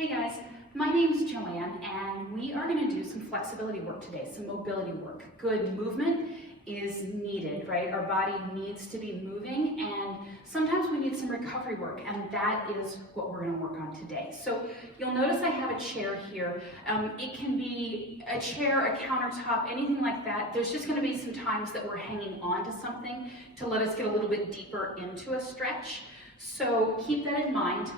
Hey guys, my name's Joanne and we are going to do some flexibility work today, some mobility work. Good movement is needed, right? Our body needs to be moving and sometimes we need some recovery work, and that is what we're going to work on today. So you'll notice I have a chair here. It can be a chair, a countertop, anything like that. There's just going to be some times that we're hanging on to something to let us get a little bit deeper into a stretch. So keep that in mind.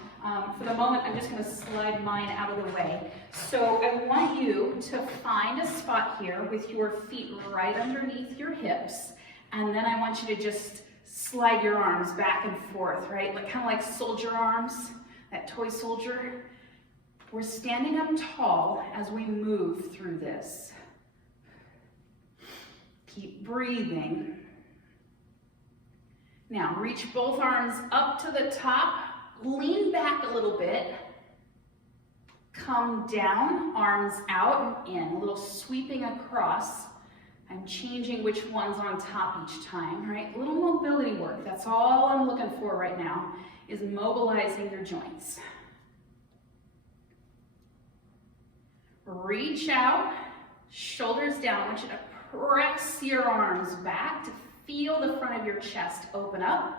For the moment, I'm just going to slide mine out of the way. So I want you to find a spot here with your feet right underneath your hips, and then I want you to just slide your arms back and forth, right? Like kind of like soldier arms, that toy soldier. We're standing up tall as we move through this. Keep breathing. Now reach both arms up to the top, lean back a little bit, come down, arms out and in, a little sweeping across. I'm changing which one's on top each time, right? A little mobility work, that's all I'm looking for right now, is mobilizing your joints. Reach out, shoulders down. I want you to press your arms back to feel the front of your chest open up.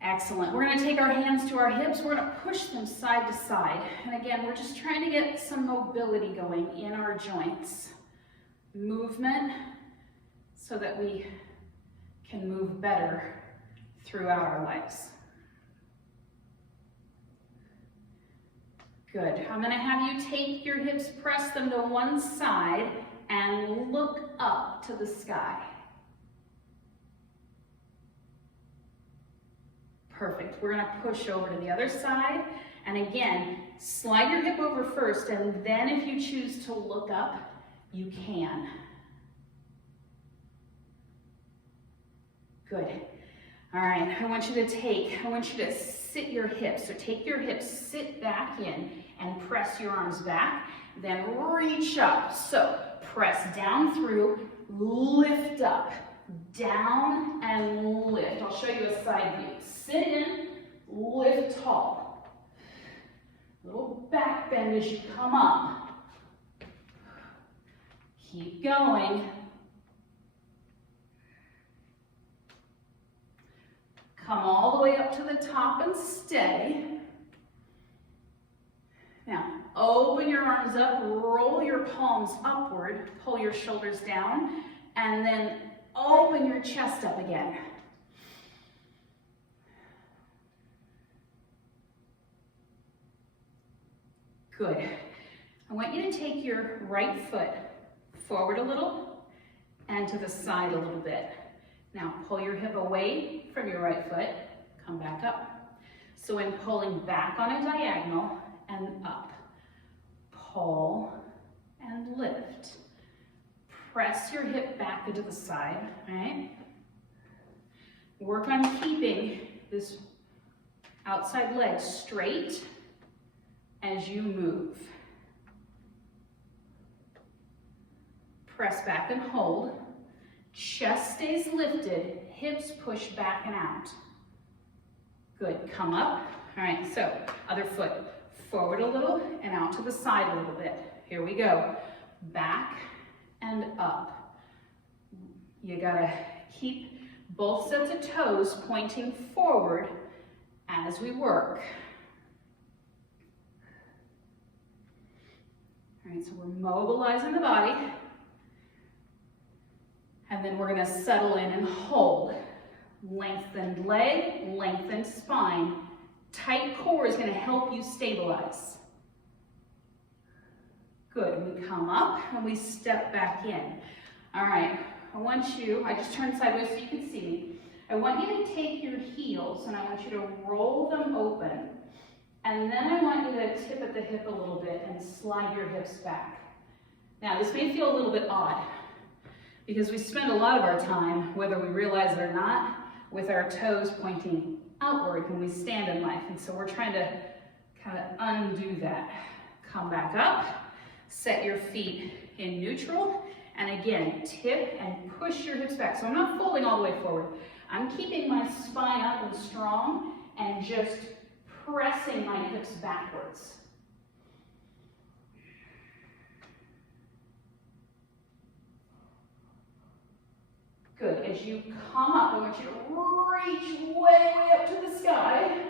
Excellent. We're going to take our hands to our hips. We're going to push them side to side. And again, we're just trying to get some mobility going in our joints. Movement so that we can move better throughout our lives. Good. I'm going to have you take your hips, press them to one side, and look up to the sky. Perfect. We're going to push over to the other side. And again, slide your hip over first, and then if you choose to look up, you can. Good. All right, I want you to sit your hips. So take your hips, sit back in, and press your arms back. Then reach up. So press down through, lift up, down and lift. I'll show you a side view. Sit in, lift tall. Little back bend as you come up. Keep going. Come all the way up to the top and stay. Now, open your arms up, roll your palms upward, pull your shoulders down, and then open your chest up again. Good. I want you to take your right foot forward a little and to the side a little bit. Now pull your hip away from your right foot, come back up. So in pulling back on a diagonal and up, pull and lift. Press your hip back into the side, right? Work on keeping this outside leg straight as you move. Press back and hold. Chest stays lifted, hips push back and out. Good, come up. All right, so other foot forward a little and out to the side a little bit. Here we go. Back and up. You gotta keep both sets of toes pointing forward as we work. All right, so we're mobilizing the body, and then we're gonna settle in and hold. Lengthened leg, lengthened spine. Tight core is gonna help you stabilize. Good, we come up and we step back in. All right, I just turned sideways so you can see me. I want you to take your heels and I want you to roll them open. And then I want you to tip at the hip a little bit and slide your hips back. Now this may feel a little bit odd because we spend a lot of our time, whether we realize it or not, with our toes pointing outward when we stand in life. And so we're trying to kind of undo that. Come back up, set your feet in neutral, and again, tip and push your hips back. So I'm not folding all the way forward. I'm keeping my spine up and strong and just pressing my hips backwards. Good. As you come up, I want you to reach way, way up to the sky.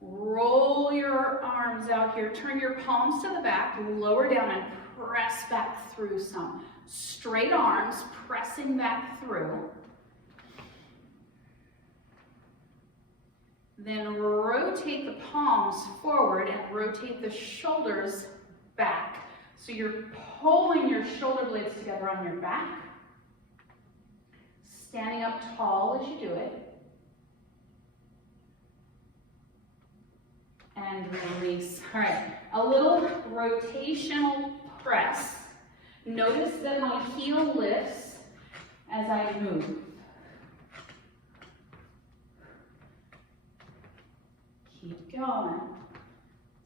Roll your arms out here. Turn your palms to the back, lower down and press back through some. Straight arms, pressing back through. Then rotate the palms forward and rotate the shoulders back. So you're pulling your shoulder blades together on your back. Standing up tall as you do it. And release. All right, a little rotational press. Notice that my heel lifts as I move. Keep going.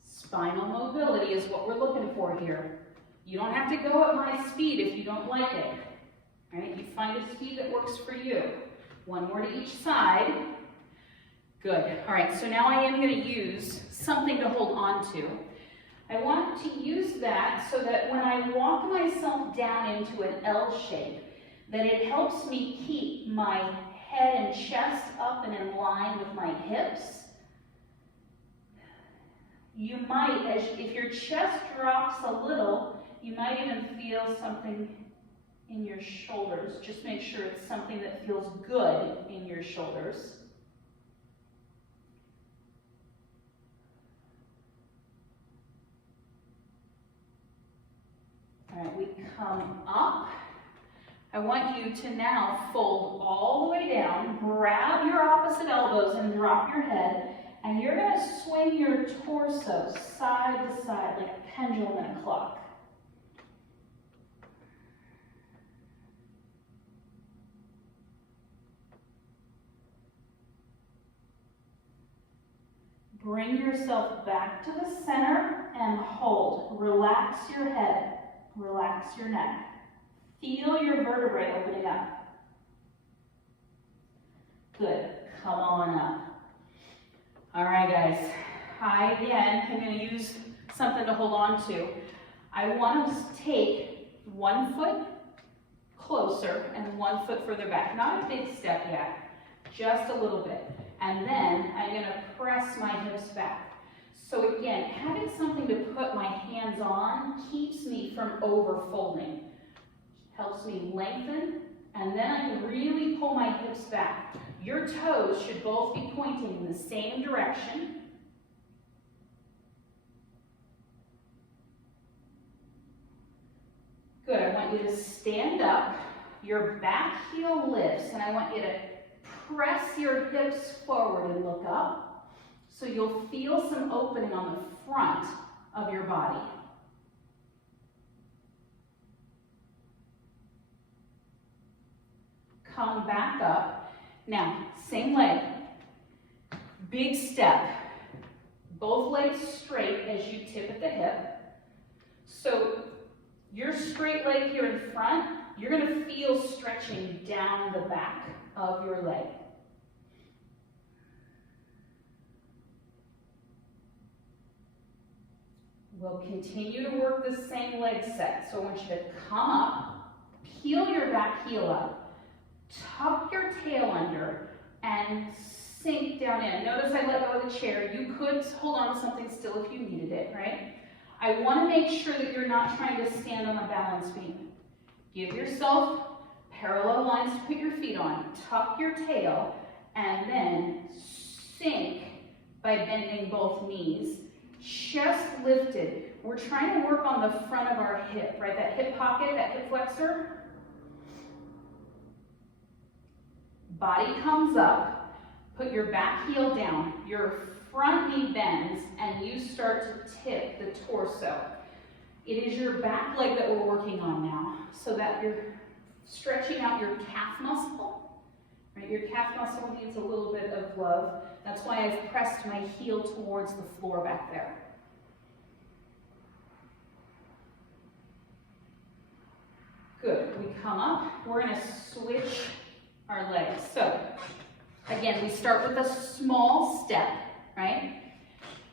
Spinal mobility is what we're looking for here. You don't have to go at my speed if you don't like it. Right? You find a speed that works for you. One more to each side. Good. All right, so now I am going to use something to hold on to. I want to use that so that when I walk myself down into an L shape, that it helps me keep my head and chest up and in line with my hips. You might, if your chest drops a little, you might even feel something in your shoulders. Just make sure it's something that feels good in your shoulders. All right, we come up. I want you to now fold all the way down, grab your opposite elbows and drop your head, and you're going to swing your torso side to side like a pendulum and a clock. Bring yourself back to the center and hold. Relax your head. Relax your neck. Feel your vertebrae opening up. Good. Come on up. All right, guys. I, again, am going to use something to hold on to. I want to take 1 foot closer and 1 foot further back. Not a big step yet, just a little bit. And then I'm going to press my hips back. So again, having something to put my hands on keeps me from over folding. Helps me lengthen, and then I can really pull my hips back. Your toes should both be pointing in the same direction. Good, I want you to stand up, your back heel lifts, and I want you to press your hips forward and look up. So you'll feel some opening on the front of your body. Come back up. Now, same leg. Big step. Both legs straight as you tip at the hip. So your straight leg here in front, you're going to feel stretching down the back of your leg. We'll continue to work the same leg set. So I want you to come up, peel your back heel up, tuck your tail under, and sink down in. Notice I let go of the chair. You could hold on to something still if you needed it, right? I want to make sure that you're not trying to stand on a balance beam. Give yourself parallel lines to put your feet on. Tuck your tail, and then sink by bending both knees. Chest lifted. We're trying to work on the front of our hip, right? That hip pocket, that hip flexor. Body comes up. Put your back heel down. Your front knee bends, and you start to tip the torso. It is your back leg that we're working on now, so that you're stretching out your calf muscle. Right? Your calf muscle needs a little bit of love. That's why I've pressed my heel towards the floor back there. Good. We come up. We're going to switch our legs. So again, we start with a small step, right?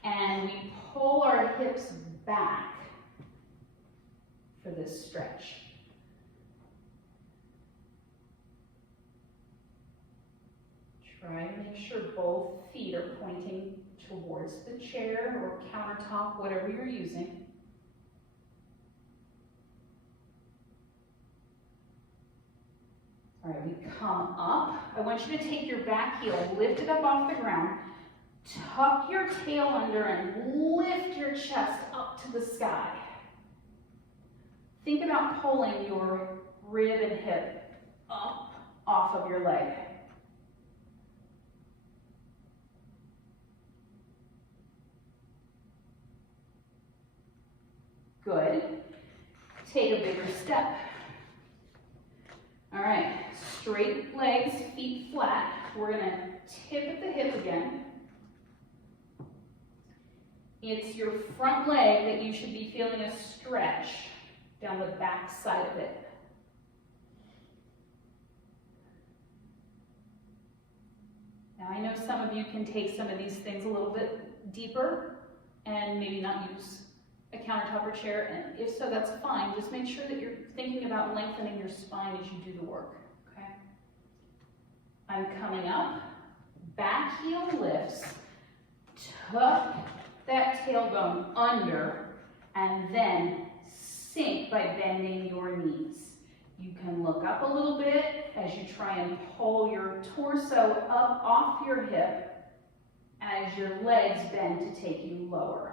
And we pull our hips back for this stretch. Try to make sure both feet are pointing towards the chair or countertop, whatever you're using. All right, we come up. I want you to take your back heel, lift it up off the ground, tuck your tail under and lift your chest up to the sky. Think about pulling your rib and hip up off of your leg. Good. Take a bigger step. All right, straight legs, feet flat. We're gonna tip at the hip again. It's your front leg that you should be feeling a stretch down the back side of it. Now I know some of you can take some of these things a little bit deeper and maybe not use a countertop or chair, and if so, that's fine. Just make sure that you're thinking about lengthening your spine as you do the work, okay? I'm coming up, back heel lifts, tuck that tailbone under, and then sink by bending your knees. You can look up a little bit as you try and pull your torso up off your hip as your legs bend to take you lower.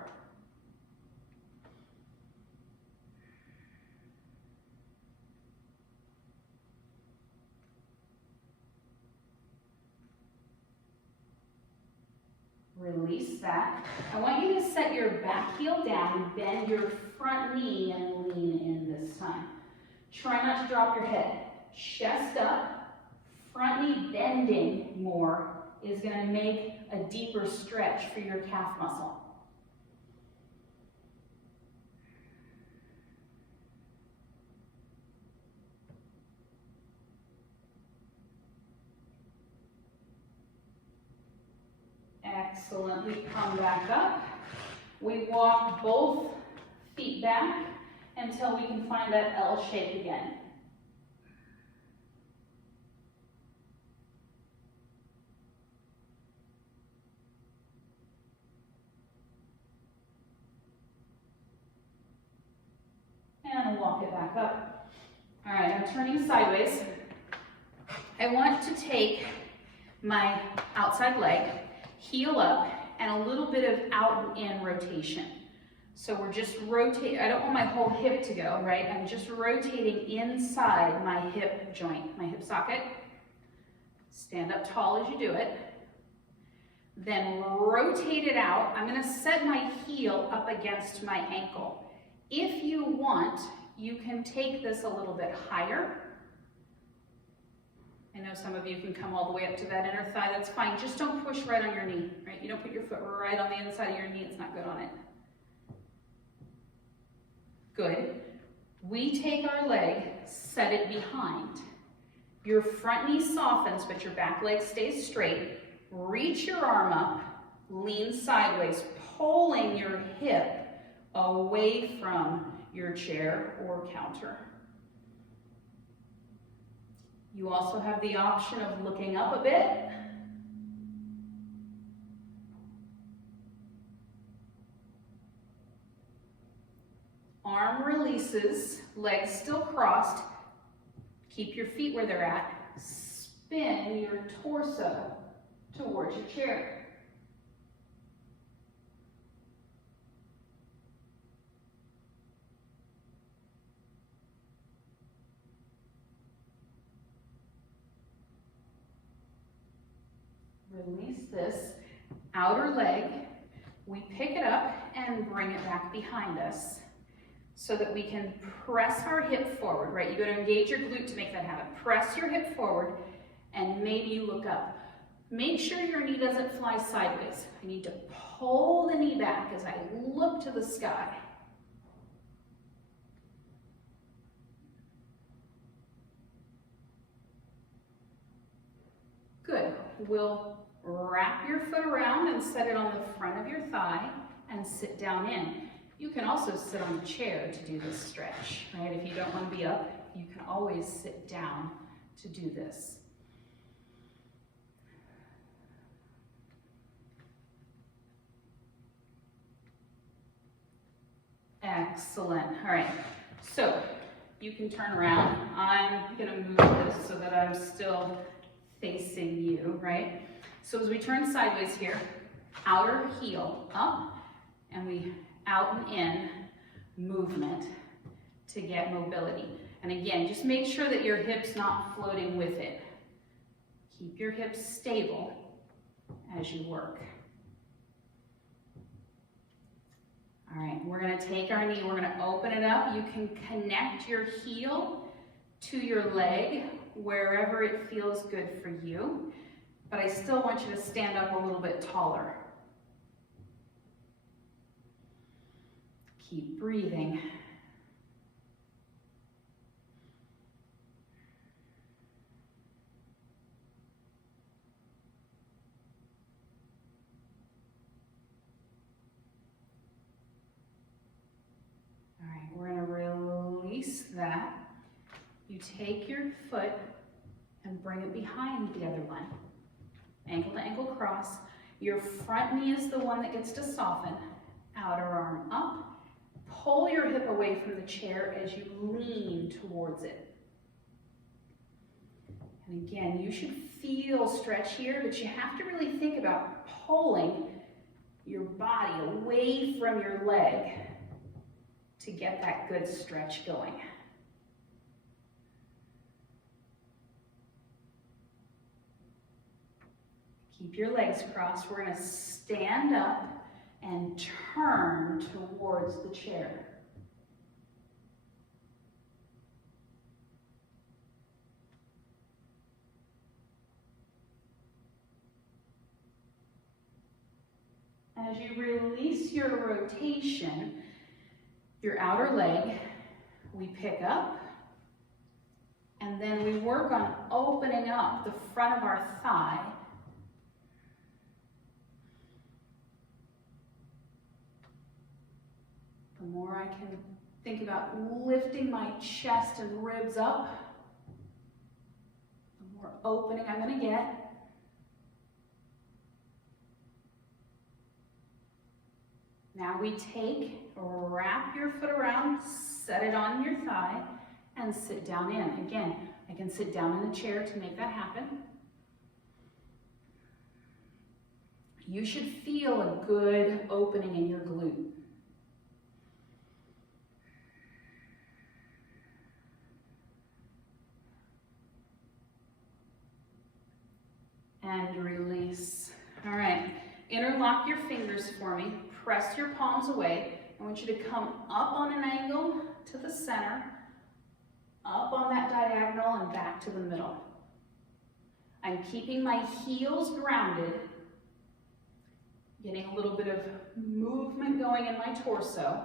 Release that. I want you to set your back heel down, bend your front knee, and lean in this time. Try not to drop your head. Chest up, front knee bending more is going to make a deeper stretch for your calf muscle. Excellent. We come back up. We walk both feet back until we can find that L shape again. And walk it back up. All right, I'm turning sideways. I want to take my outside leg, heel up, and a little bit of out and in rotation. So we're just rotating. I don't want my whole hip to go, right? I'm just rotating inside my hip joint, my hip socket. Stand up tall as you do it. Then rotate it out. I'm gonna set my heel up against my ankle. If you want, you can take this a little bit higher. I know some of you can come all the way up to that inner thigh, that's fine. Just don't push right on your knee, right? You don't put your foot right on the inside of your knee, it's not good on it. Good. We take our leg, set it behind. Your front knee softens, but your back leg stays straight. Reach your arm up, lean sideways, pulling your hip away from your chair or counter. You also have the option of looking up a bit. Arm releases, legs still crossed. Keep your feet where they're at. Spin your torso towards your chair. Release this outer leg. We pick it up and bring it back behind us so that we can press our hip forward, right? You got to engage your glute to make that happen. Press your hip forward and maybe you look up. Make sure your knee doesn't fly sideways. I need to pull the knee back as I look to the sky. will wrap your foot around and set it on the front of your thigh and sit down in. You can also sit on the chair to do this stretch, right? If you don't want to be up, you can always sit down to do this. Excellent. All right, so you can turn around. I'm gonna move this so that I'm still facing you, right? So as we turn sideways here, outer heel up, and we out and in movement to get mobility. And again, just make sure that your hip's not floating with it. Keep your hips stable as you work. All right, we're gonna take our knee, we're gonna open it up. You can connect your heel to your leg wherever it feels good for you, but I still want you to stand up a little bit taller. Keep breathing. We're going to release that. You take your foot and bring it behind the other one. Ankle to ankle cross. Your front knee is the one that gets to soften. Outer arm up. Pull your hip away from the chair as you lean towards it. And again, you should feel stretch here, but you have to really think about pulling your body away from your leg to get that good stretch going. Keep your legs crossed. We're going to stand up and turn towards the chair. As you release your rotation, your outer leg, we pick up, and then we work on opening up the front of our thigh. The more I can think about lifting my chest and ribs up, the more opening I'm going to get. Now we wrap your foot around, set it on your thigh, and sit down in. Again, I can sit down in the chair to make that happen. You should feel a good opening in your glute. And release. All right, interlock your fingers for me. Press your palms away. I want you to come up on an angle to the center, up on that diagonal and back to the middle. I'm keeping my heels grounded, getting a little bit of movement going in my torso.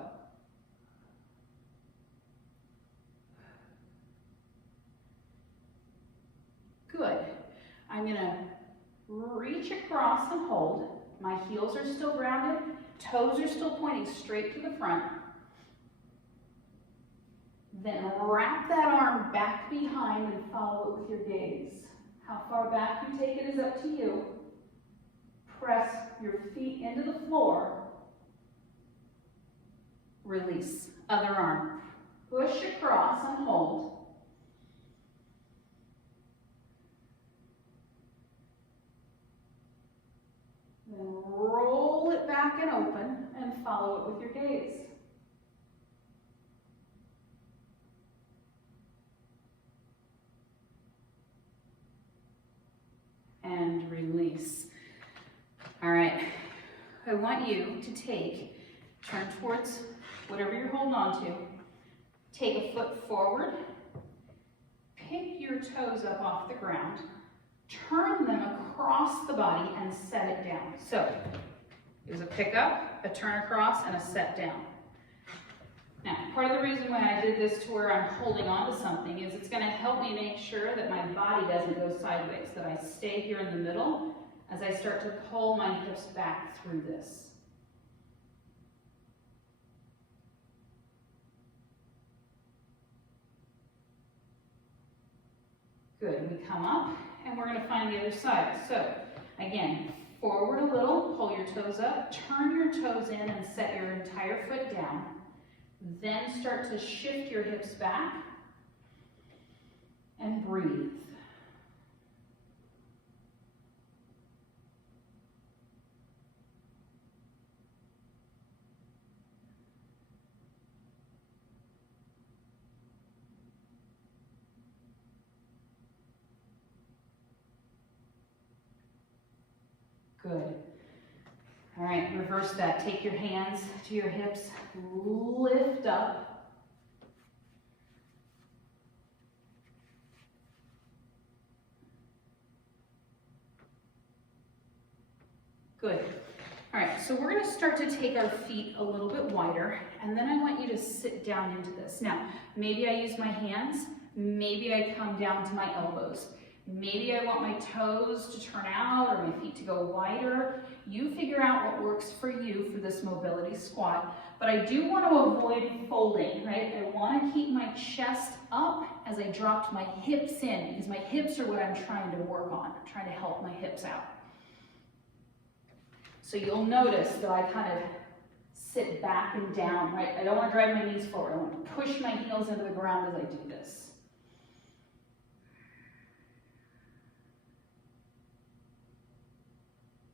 Good. I'm going to reach across and hold. My heels are still grounded. Toes are still pointing straight to the front. Then wrap that arm back behind and follow it with your gaze. How far back you take it is up to you. Press your feet into the floor. Release. Other arm. Push across and hold. Then roll it back and open and follow it with your gaze. And release. All right, I want you to turn towards whatever you're holding on to. Take a foot forward, pick your toes up off the ground, turn them across the body and set it down. So, there's a pick up, a turn across, and a set down. Now, part of the reason why I did this to where I'm holding on to something is it's going to help me make sure that my body doesn't go sideways, that I stay here in the middle as I start to pull my hips back through this. Good, we come up and we're going to find the other side. So again, forward a little, pull your toes up, turn your toes in and set your entire foot down. Then start to shift your hips back and breathe. Good. All right, reverse that. Take your hands to your hips, lift up. Good. All right, so we're going to start to take our feet a little bit wider, and then I want you to sit down into this. Now, maybe I use my hands, maybe I come down to my elbows. Maybe I want my toes to turn out or my feet to go wider. You figure out what works for you for this mobility squat. But I do want to avoid folding, right? I want to keep my chest up as I dropped my hips in, because my hips are what I'm trying to work on. I'm trying to help my hips out. So you'll notice that I kind of sit back and down, right? I don't want to drive my knees forward. I want to push my heels into the ground as I do this.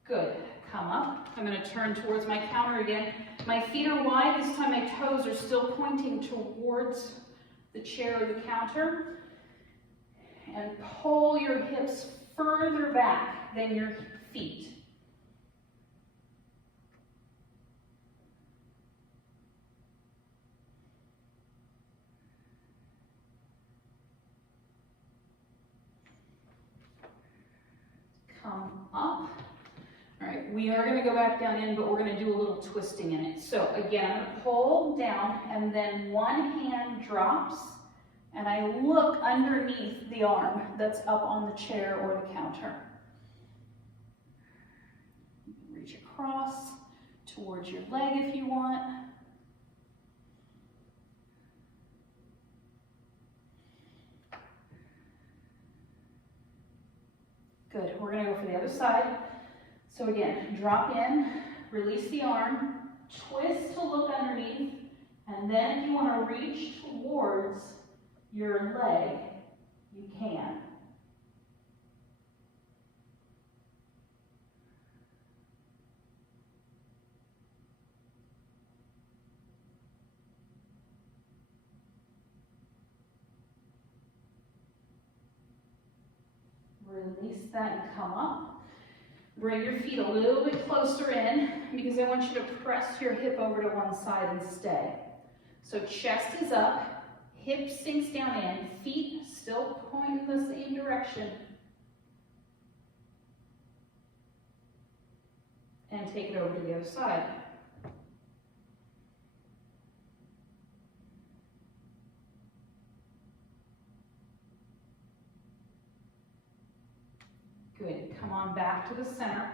Good. Come up. I'm going to turn towards my counter again. My feet are wide. This time my toes are still pointing towards the chair or the counter. And pull your hips further back than your feet. Come up. All right, we are going to go back down in, but we're going to do a little twisting in it. So again, I'm going to pull down, and then one hand drops, and I look underneath the arm that's up on the chair or the counter. Reach across towards your leg if you want. Good, we're going to go for the other side. So again, drop in, release the arm, twist to look underneath, and then if you want to reach towards your leg, you can. Release that and come up. Bring your feet a little bit closer in because I want you to press your hip over to one side and stay. So chest is up, hip sinks down in, feet still point in the same direction. And take it over to the other side. Good, come on back to the center.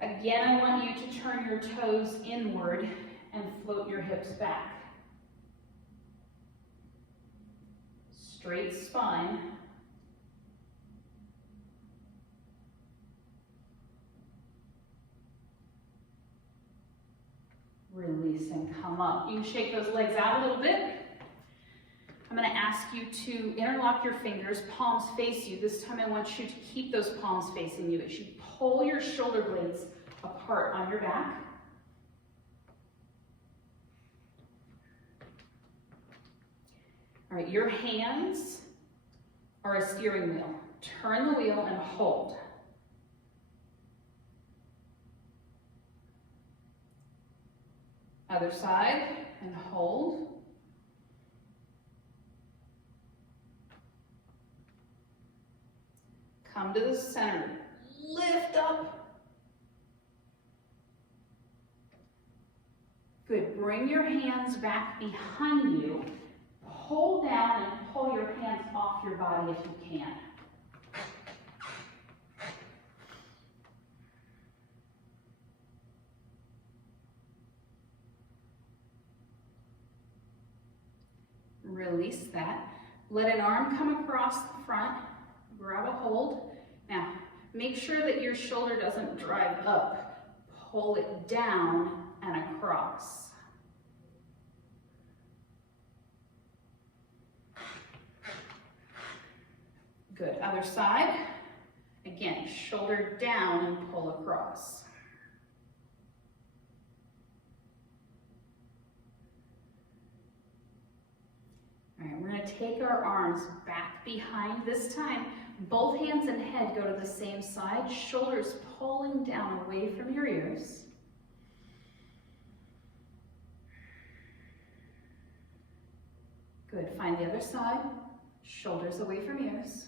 Again, I want you to turn your toes inward and float your hips back. Straight spine. Release and come up. You can shake those legs out a little bit. I'm going to ask you to interlock your fingers, palms face you. This time I want you to keep those palms facing you as you pull your shoulder blades apart on your back. All right, your hands are a steering wheel. Turn the wheel and hold. Other side and hold. Come to the center, lift up, Good, bring your hands back behind you. Hold down and pull your hands off your body if you can. Release that. Let an arm come across the front. Grab a hold. Now, make sure that your shoulder doesn't drive up. Pull it down and across. Good. Other side. Again, shoulder down and pull across. All right, we're going to take our arms back behind. This time, both hands and head go to the same side, shoulders pulling down away from your ears. Good, find the other side, shoulders away from ears.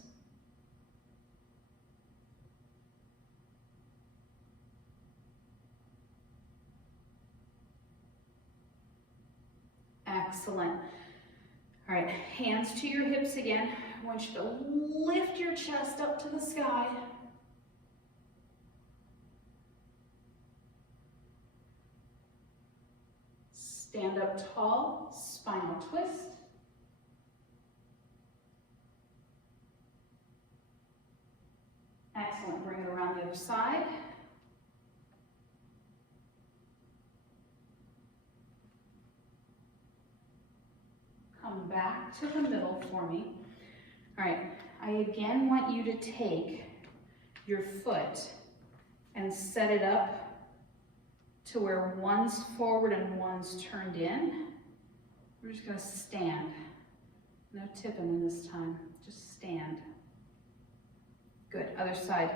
Excellent. All right, hands to your hips again. I want you to lift your chest up to the sky. Stand up tall, spinal twist. Excellent, bring it around the other side. Come back to the middle for me. All right, I again want you to take your foot and set it up to where one's forward and one's turned in. We're just gonna stand. No tipping in this time, just stand. Good, other side.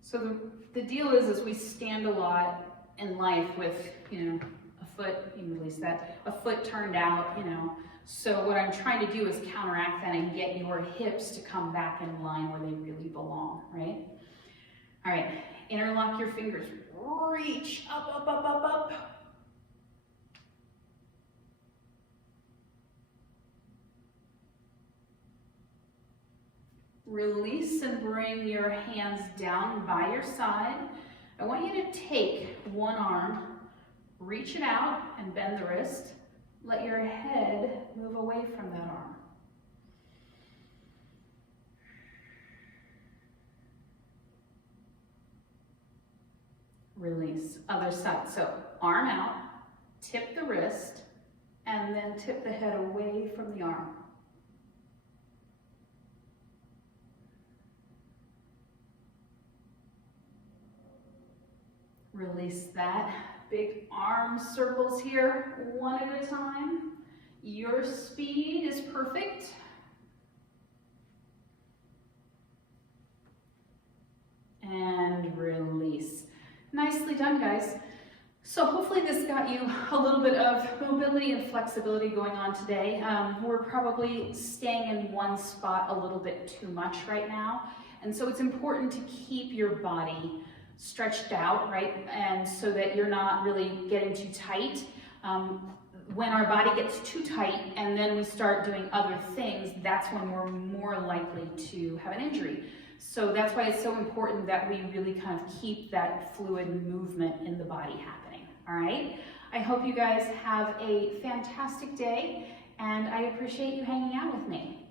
So the deal is we stand a lot in life with, a foot, you can release that, a foot turned out, So what I'm trying to do is counteract that and get your hips to come back in line where they really belong, right? All right, interlock your fingers, reach up, up, up, up, up. Release and bring your hands down by your side. I want you to take one arm, reach it out and bend the wrist. Let your head move away from that arm. Release, other side. So arm out, tip the wrist, and then tip the head away from the arm. Release that. Big arm circles here, one at a time. Your speed is perfect. And release. Nicely done, guys. So hopefully this got you a little bit of mobility and flexibility going on today. We're probably staying in one spot a little bit too much right now. And so it's important to keep your body stretched out, right? And so that you're not really getting too tight. When our body gets too tight and then we start doing other things, that's when we're more likely to have an injury. So that's why it's so important that we really kind of keep that fluid movement in the body happening, all right? I hope you guys have a fantastic day, and I appreciate you hanging out with me.